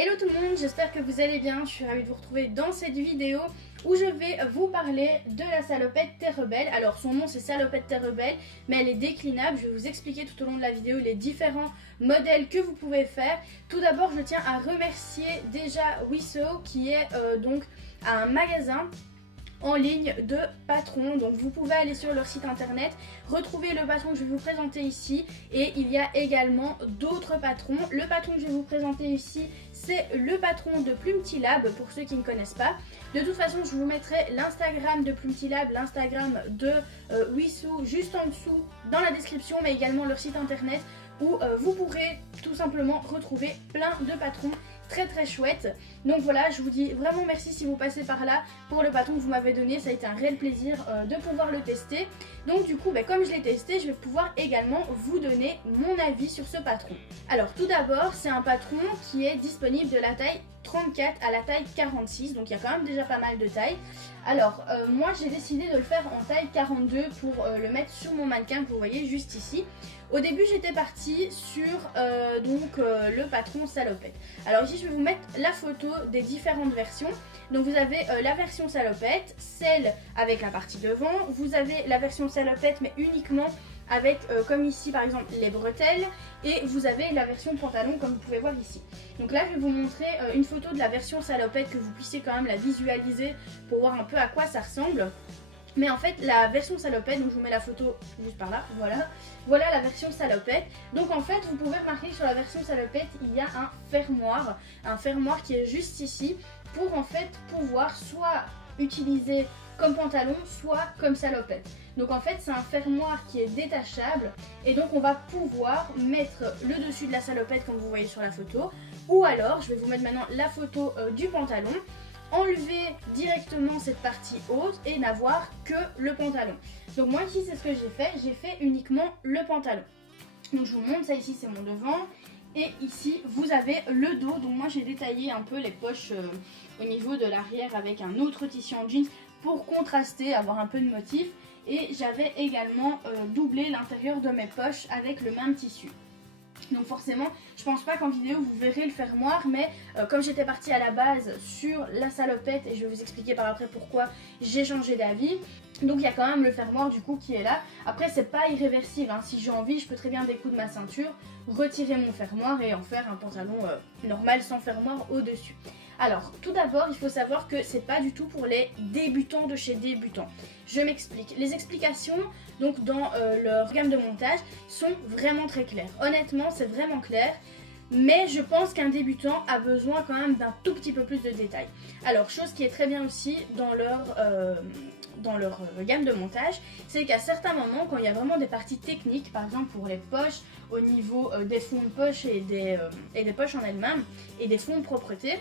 Hello tout le monde, j'espère que vous allez bien. Je suis ravie de vous retrouver dans cette vidéo où je vais vous parler de la salopette Terrebelle. Alors son nom c'est salopette Terrebelle, mais elle est déclinable. Je vais vous expliquer tout au long de la vidéo les différents modèles que vous pouvez faire. Tout d'abord, je tiens à remercier déjà Wisso qui est donc un magasin en ligne de patrons. Donc vous pouvez aller sur leur site internet, retrouver le patron que je vais vous présenter ici, et il y a également d'autres patrons. Le patron que je vais vous présenter ici, c'est le patron de Plumety Lab, pour ceux qui ne connaissent pas. De toute façon, je vous mettrai l'Instagram de Plumety Lab, l'Instagram de Wissou juste en dessous dans la description, mais également leur site internet où vous pourrez tout simplement retrouver plein de patrons très chouettes. Donc voilà, je vous dis vraiment merci si vous passez par là pour le patron que vous m'avez donné. Ça a été un réel plaisir de pouvoir le tester. Donc du coup, comme je l'ai testé, je vais pouvoir également vous donner mon avis sur ce patron. Alors tout d'abord, c'est un patron qui est disponible de la taille 34 à la taille 46, donc il y a quand même déjà pas mal de tailles. Alors moi j'ai décidé de le faire en taille 42 pour le mettre sur mon mannequin que vous voyez juste ici. Au début j'étais partie sur le patron salopette. Alors ici je vais vous mettre la photo des différentes versions. Donc vous avez la version salopette, celle avec la partie devant. Vous avez la version salopette mais uniquement avec comme ici par exemple les bretelles, et vous avez la version pantalon comme vous pouvez voir ici. Donc là je vais vous montrer une photo de la version salopette, que vous puissiez quand même la visualiser pour voir un peu à quoi ça ressemble. Mais en fait la version salopette, donc je vous mets la photo juste par là, voilà la version salopette. Donc en fait vous pouvez remarquer que sur la version salopette il y a un fermoir qui est juste ici pour en fait pouvoir soit utiliser comme pantalon, soit comme salopette. Donc en fait c'est un fermoir qui est détachable, et donc on va pouvoir mettre le dessus de la salopette comme vous voyez sur la photo, ou alors je vais vous mettre maintenant la photo du pantalon, enlever directement cette partie haute et n'avoir que le pantalon. Donc moi ici c'est ce que j'ai fait uniquement le pantalon. Donc je vous montre ça, ici c'est mon devant. Et ici vous avez le dos, donc moi j'ai détaillé un peu les poches au niveau de l'arrière avec un autre tissu en jeans pour contraster, avoir un peu de motif. Et j'avais également doublé l'intérieur de mes poches avec le même tissu. Donc forcément, je pense pas qu'en vidéo vous verrez le fermoir, mais comme j'étais partie à la base sur la salopette, et je vais vous expliquer par après pourquoi j'ai changé d'avis, donc il y a quand même le fermoir du coup qui est là. Après c'est pas irréversible, hein. Si j'ai envie je peux très bien découdre ma ceinture, retirer mon fermoir et en faire un pantalon normal sans fermoir au dessus. Alors tout d'abord il faut savoir que c'est pas du tout pour les débutants de chez débutants. Je m'explique. Les explications donc dans leur gamme de montage sont vraiment très claires. Honnêtement c'est vraiment clair. Mais je pense qu'un débutant a besoin quand même d'un tout petit peu plus de détails. Alors chose qui est très bien aussi dans leur gamme de montage, c'est qu'à certains moments, quand il y a vraiment des parties techniques, par exemple pour les poches, au niveau des fonds de poche et des poches en elles-mêmes, et des fonds de propreté,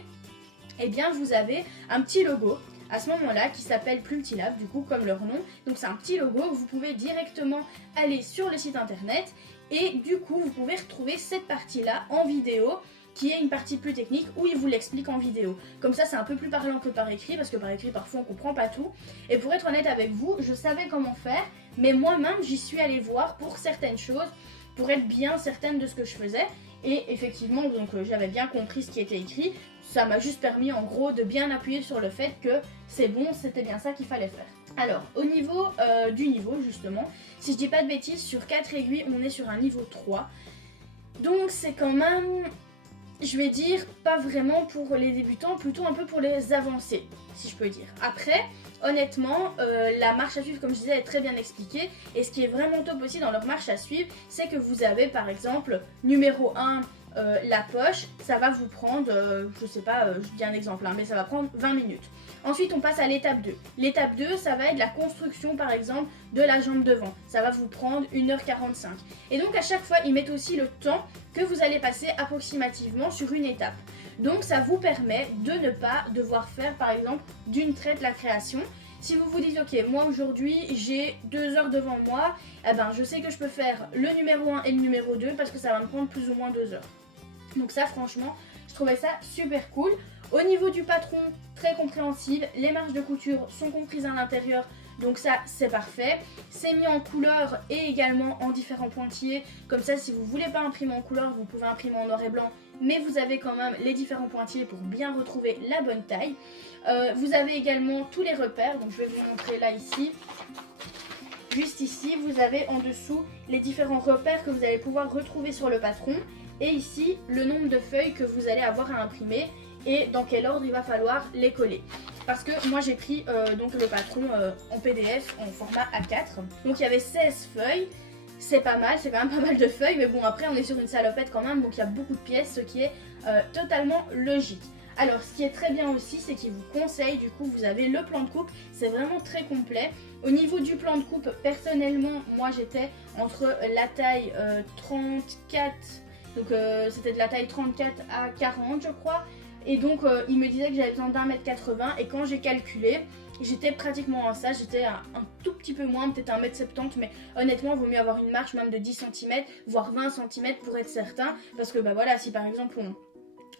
eh bien vous avez un petit logo à ce moment-là qui s'appelle Plumety Lab, du coup comme leur nom. Donc c'est un petit logo où vous pouvez directement aller sur le site internet, et du coup vous pouvez retrouver cette partie-là en vidéo, qui est une partie plus technique où il vous l'explique en vidéo. Comme ça c'est un peu plus parlant que par écrit, parce que par écrit parfois on comprend pas tout. Et pour être honnête avec vous, je savais comment faire, mais moi-même j'y suis allée voir pour certaines choses, pour être bien certaine de ce que je faisais. Et effectivement donc j'avais bien compris ce qui était écrit. Ça m'a juste permis en gros de bien appuyer sur le fait que c'est bon, c'était bien ça qu'il fallait faire. Alors au niveau du niveau justement, si je dis pas de bêtises, sur 4 aiguilles on est sur un niveau 3. Donc c'est quand même, je vais dire, pas vraiment pour les débutants, plutôt un peu pour les avancés, si je peux dire. Après, honnêtement, la marche à suivre, comme je disais, est très bien expliquée. Et ce qui est vraiment top aussi dans leur marche à suivre, c'est que vous avez par exemple, numéro 1, la poche, ça va vous prendre, je sais pas, je dis un exemple, hein, mais ça va prendre 20 minutes. Ensuite, on passe à l'étape 2. L'étape 2, ça va être la construction, par exemple, de la jambe devant. Ça va vous prendre 1h45. Et donc, à chaque fois, ils mettent aussi le temps que vous allez passer approximativement sur une étape. Donc, ça vous permet de ne pas devoir faire, par exemple, d'une traite la création. Si vous vous dites, ok, moi aujourd'hui, j'ai 2 heures devant moi, eh ben, je sais que je peux faire le numéro 1 et le numéro 2 parce que ça va me prendre plus ou moins 2 heures. Donc ça, franchement, je trouvais ça super cool. Au niveau du patron, très compréhensible, les marges de couture sont comprises à l'intérieur, donc ça c'est parfait. C'est mis en couleur et également en différents pointillés, comme ça si vous voulez pas imprimer en couleur, vous pouvez imprimer en noir et blanc mais vous avez quand même les différents pointillés pour bien retrouver la bonne taille. Vous avez également tous les repères, donc je vais vous montrer là ici. Juste ici, vous avez en dessous les différents repères que vous allez pouvoir retrouver sur le patron. Et ici, le nombre de feuilles que vous allez avoir à imprimer et dans quel ordre il va falloir les coller. Parce que moi j'ai pris donc le patron en PDF en format A4. Donc il y avait 16 feuilles. C'est pas mal, c'est quand même pas mal de feuilles. Mais bon, après on est sur une salopette quand même, donc il y a beaucoup de pièces, ce qui est totalement logique. Alors ce qui est très bien aussi, c'est qu'il vous conseille, du coup vous avez le plan de coupe, c'est vraiment très complet. Au niveau du plan de coupe, personnellement, moi j'étais entre la taille 34, donc c'était de la taille 34 à 40 je crois. Et donc il me disait que j'avais besoin d'1m80 et quand j'ai calculé, j'étais pratiquement en ça, j'étais un tout petit peu moins, peut-être 1m70, mais honnêtement il vaut mieux avoir une marge même de 10 cm, voire 20 cm pour être certain. Parce que bah voilà, si par exemple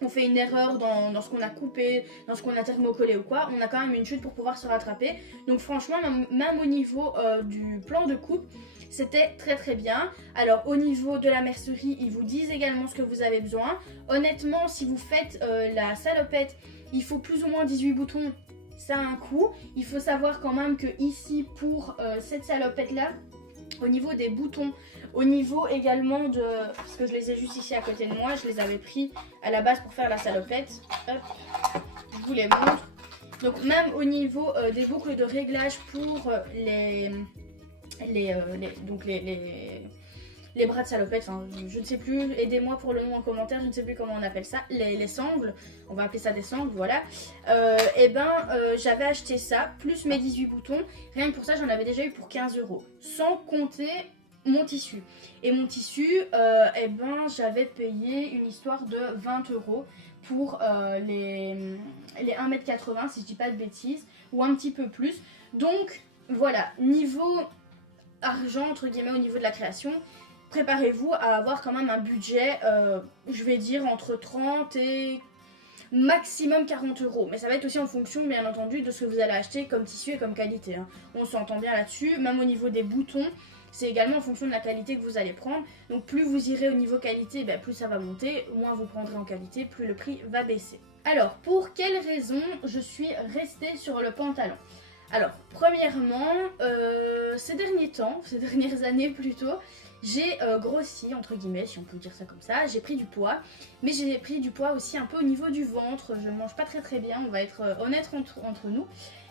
on fait une erreur dans ce qu'on a coupé, dans ce qu'on a thermocollé ou quoi, on a quand même une chute pour pouvoir se rattraper. Donc franchement, même au niveau du plan de coupe, c'était très très bien. Alors au niveau de la mercerie, ils vous disent également ce que vous avez besoin. Honnêtement, si vous faites la salopette, il faut plus ou moins 18 boutons, ça a un coût. Il faut savoir quand même que ici, pour cette salopette là, au niveau des boutons, au niveau également de... Parce que je les ai juste ici à côté de moi, je les avais pris à la base pour faire la salopette. Hop, je vous les montre. Donc même au niveau des boucles de réglage pour les bras de salopette, enfin je ne sais plus, aidez-moi pour le nom en commentaire, je ne sais plus comment on appelle ça, les sangles, on va appeler ça des sangles, voilà. J'avais acheté ça, plus mes 18 boutons, rien que pour ça j'en avais déjà eu pour 15 €, sans compter mon tissu. Et mon tissu, j'avais payé une histoire de 20 € pour les 1m80 si je dis pas de bêtises, ou un petit peu plus. Donc voilà, niveau argent entre guillemets au niveau de la création, préparez-vous à avoir quand même un budget, je vais dire entre 30 et maximum 40 €. Mais ça va être aussi en fonction bien entendu de ce que vous allez acheter comme tissu et comme qualité, hein. On s'entend bien là-dessus, même au niveau des boutons. C'est également en fonction de la qualité que vous allez prendre. Donc plus vous irez au niveau qualité, plus ça va monter. Moins vous prendrez en qualité, plus le prix va baisser. Alors, pour quelles raisons je suis restée sur le pantalon? Alors, premièrement, ces dernières années plutôt, j'ai grossi, entre guillemets, si on peut dire ça comme ça. J'ai pris du poids, mais j'ai pris du poids aussi un peu au niveau du ventre. Je mange pas très bien, on va être honnête entre nous.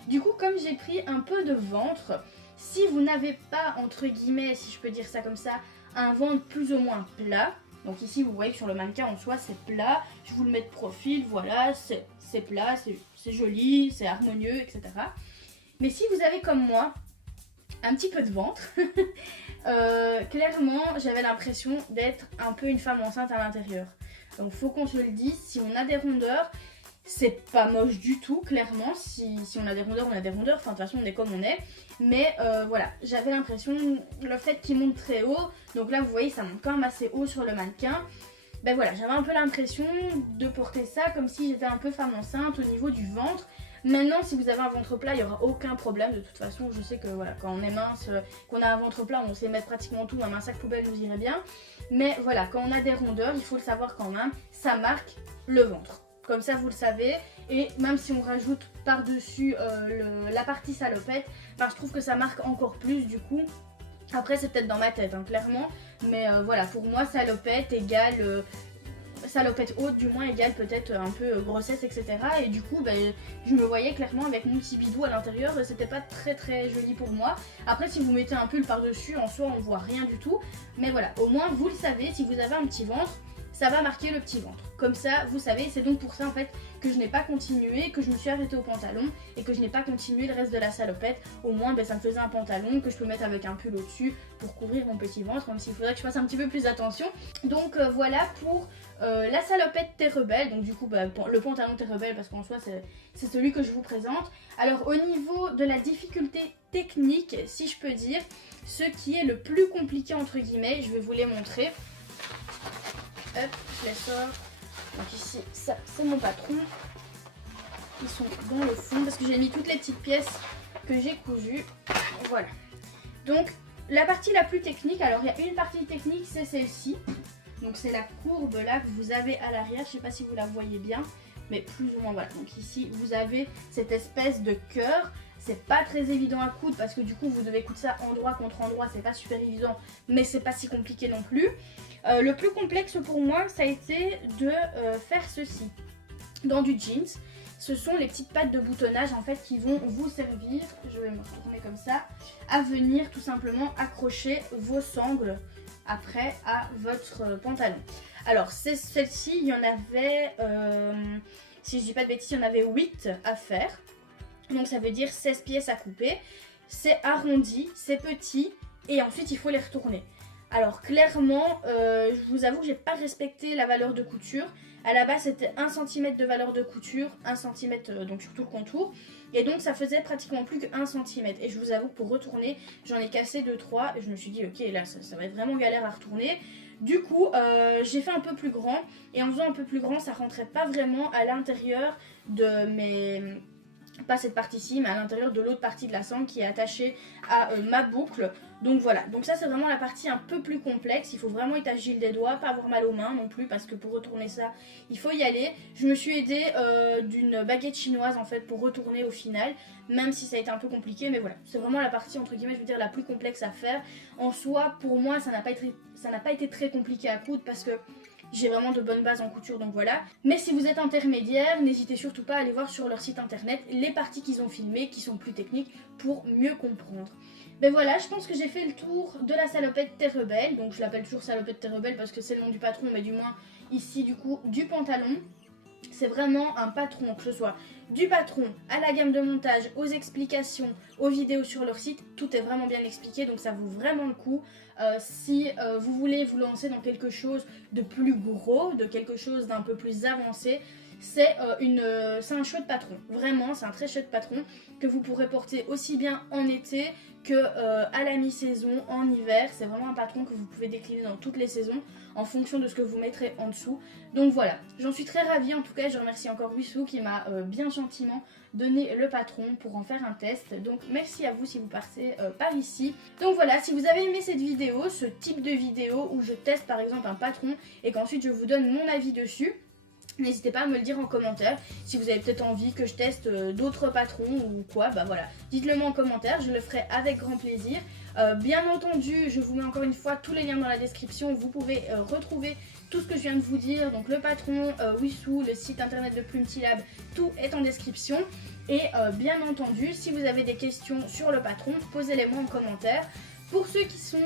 Du coup, comme j'ai pris un peu de ventre, si vous n'avez pas, entre guillemets, si je peux dire ça comme ça, un ventre plus ou moins plat, donc ici vous voyez que sur le mannequin en soi c'est plat, je vous le mets de profil, voilà, c'est plat, c'est joli, c'est harmonieux, etc. Mais si vous avez comme moi un petit peu de ventre, clairement j'avais l'impression d'être un peu une femme enceinte à l'intérieur. Donc faut qu'on se le dise, si on a des rondeurs, c'est pas moche du tout, clairement. Si on a des rondeurs, on a des rondeurs. Enfin, de toute façon, on est comme on est. Mais voilà, j'avais l'impression, le fait qu'il monte très haut. Donc là, vous voyez, ça monte quand même assez haut sur le mannequin. Ben voilà, j'avais un peu l'impression de porter ça comme si j'étais un peu femme enceinte au niveau du ventre. Maintenant, si vous avez un ventre plat, il n'y aura aucun problème. De toute façon, je sais que voilà, quand on est mince, qu'on a un ventre plat, on sait mettre pratiquement tout. Même un sac poubelle nous irait bien. Mais voilà, quand on a des rondeurs, il faut le savoir quand même, ça marque le ventre. Comme ça vous le savez, et même si on rajoute par-dessus la partie salopette, je trouve que ça marque encore plus du coup. Après c'est peut-être dans ma tête, hein, clairement, mais voilà, pour moi salopette égale, salopette haute du moins égale peut-être un peu grossesse, etc. Et du coup je me voyais clairement avec mon petit bidou à l'intérieur, c'était pas très joli pour moi. Après si vous mettez un pull par-dessus, en soi on voit rien du tout, mais voilà, au moins vous le savez, si vous avez un petit ventre, ça va marquer le petit ventre. Comme ça, vous savez, c'est donc pour ça en fait que je n'ai pas continué, que je me suis arrêtée au pantalon et que je n'ai pas continué le reste de la salopette. Au moins, ça me faisait un pantalon que je peux mettre avec un pull au-dessus pour couvrir mon petit ventre, même s'il faudrait que je fasse un petit peu plus attention. Donc voilà pour la salopette Terrebelle. Donc du coup, le pantalon Terrebelle, parce qu'en soi, c'est celui que je vous présente. Alors au niveau de la difficulté technique, si je peux dire, ce qui est le plus compliqué entre guillemets, je vais vous les montrer. Hop, je les sors. Donc ici, ça c'est mon patron. Ils sont dans le fond parce que j'ai mis toutes les petites pièces que j'ai cousues. Voilà. Donc la partie la plus technique, alors il y a une partie technique, c'est celle-ci. Donc c'est la courbe là que vous avez à l'arrière, je sais pas si vous la voyez bien, mais plus ou moins voilà. Donc ici vous avez cette espèce de cœur. C'est pas très évident à coudre parce que du coup vous devez coudre ça endroit contre endroit, c'est pas super évident, mais c'est pas si compliqué non plus. Le plus complexe pour moi, ça a été de faire ceci. Dans du jeans, ce sont les petites pattes de boutonnage en fait qui vont vous servir, je vais me retourner comme ça, à venir tout simplement accrocher vos sangles après à votre pantalon. Alors celle-ci, il y en avait, si je dis pas de bêtises, il y en avait 8 à faire. Donc ça veut dire 16 pièces à couper. C'est arrondi, c'est petit et ensuite il faut les retourner. Alors clairement, je vous avoue que j'ai pas respecté la valeur de couture. À la base c'était 1 cm de valeur de couture, 1 cm donc sur tout le contour. Et donc ça faisait pratiquement plus que 1 cm. Et je vous avoue que pour retourner, j'en ai cassé 2-3. Et je me suis dit ok là ça va être vraiment galère à retourner. Du coup j'ai fait un peu plus grand. Et en faisant un peu plus grand, ça rentrait pas vraiment à l'intérieur de mes... Pas cette partie-ci, mais à l'intérieur de l'autre partie de la sangle qui est attachée à ma boucle. Donc voilà, donc ça c'est vraiment la partie un peu plus complexe. Il faut vraiment être agile des doigts, pas avoir mal aux mains non plus, parce que pour retourner ça, il faut y aller. Je me suis aidée d'une baguette chinoise en fait pour retourner au final, même si ça a été un peu compliqué, mais voilà. C'est vraiment la partie entre guillemets, je veux dire, la plus complexe à faire. En soi, pour moi, ça n'a pas été très compliqué à coudre parce que j'ai vraiment de bonnes bases en couture, donc voilà. Mais si vous êtes intermédiaire, n'hésitez surtout pas à aller voir sur leur site internet les parties qu'ils ont filmées, qui sont plus techniques, pour mieux comprendre. Ben voilà, je pense que j'ai fait le tour de la salopette Terrebelle. Donc je l'appelle toujours salopette Terrebelle parce que c'est le nom du patron, mais du moins ici du coup du pantalon. C'est vraiment un patron, que ce soit du patron à la gamme de montage, aux explications, aux vidéos sur leur site, tout est vraiment bien expliqué, donc ça vaut vraiment le coup. Si vous voulez vous lancer dans quelque chose de plus gros, de quelque chose d'un peu plus avancé, c'est un chouette patron. Vraiment, c'est un très chouette patron que vous pourrez porter aussi bien en été que à la mi-saison, en hiver. C'est vraiment un patron que vous pouvez décliner dans toutes les saisons en fonction de ce que vous mettrez en dessous. Donc voilà, j'en suis très ravie. En tout cas, je remercie encore Wissou qui m'a bien gentiment donné le patron pour en faire un test. Donc merci à vous si vous passez par ici. Donc voilà, si vous avez aimé cette vidéo, ce type de vidéo où je teste par exemple un patron et qu'ensuite je vous donne mon avis dessus, n'hésitez pas à me le dire en commentaire. Si vous avez peut-être envie que je teste d'autres patrons ou quoi, bah voilà, dites-le moi en commentaire, je le ferai avec grand plaisir. Bien entendu, je vous mets encore une fois tous les liens dans la description. Vous pouvez retrouver tout ce que je viens de vous dire. Donc le patron, Wissou, le site internet de Plumtilab, tout est en description. Et bien entendu, si vous avez des questions sur le patron, posez-les moi en commentaire. Pour ceux qui sont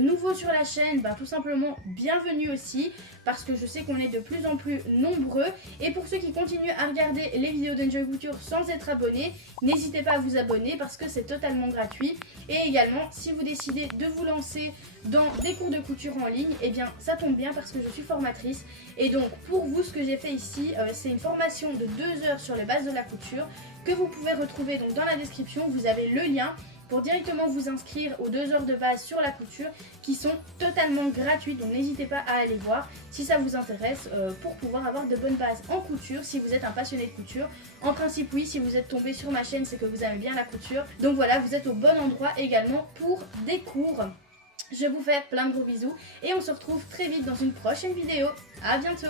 nouveaux sur la chaîne, bah, tout simplement bienvenue aussi, parce que je sais qu'on est de plus en plus nombreux. Et pour ceux qui continuent à regarder les vidéos d'Enjoy Couture sans être abonnés, n'hésitez pas à vous abonner parce que c'est totalement gratuit. Et également, si vous décidez de vous lancer dans des cours de couture en ligne, eh bien ça tombe bien parce que je suis formatrice. Et donc pour vous, ce que j'ai fait ici, c'est une formation de 2 heures sur les bases de la couture que vous pouvez retrouver donc dans la description. Vous avez le lien pour directement vous inscrire aux 2 heures de base sur la couture qui sont totalement gratuites, donc n'hésitez pas à aller voir si ça vous intéresse pour pouvoir avoir de bonnes bases en couture si vous êtes un passionné de couture. En principe oui, si vous êtes tombé sur ma chaîne c'est que vous aimez bien la couture, donc voilà, vous êtes au bon endroit également pour des cours. Je vous fais plein de gros bisous et on se retrouve très vite dans une prochaine vidéo. À bientôt.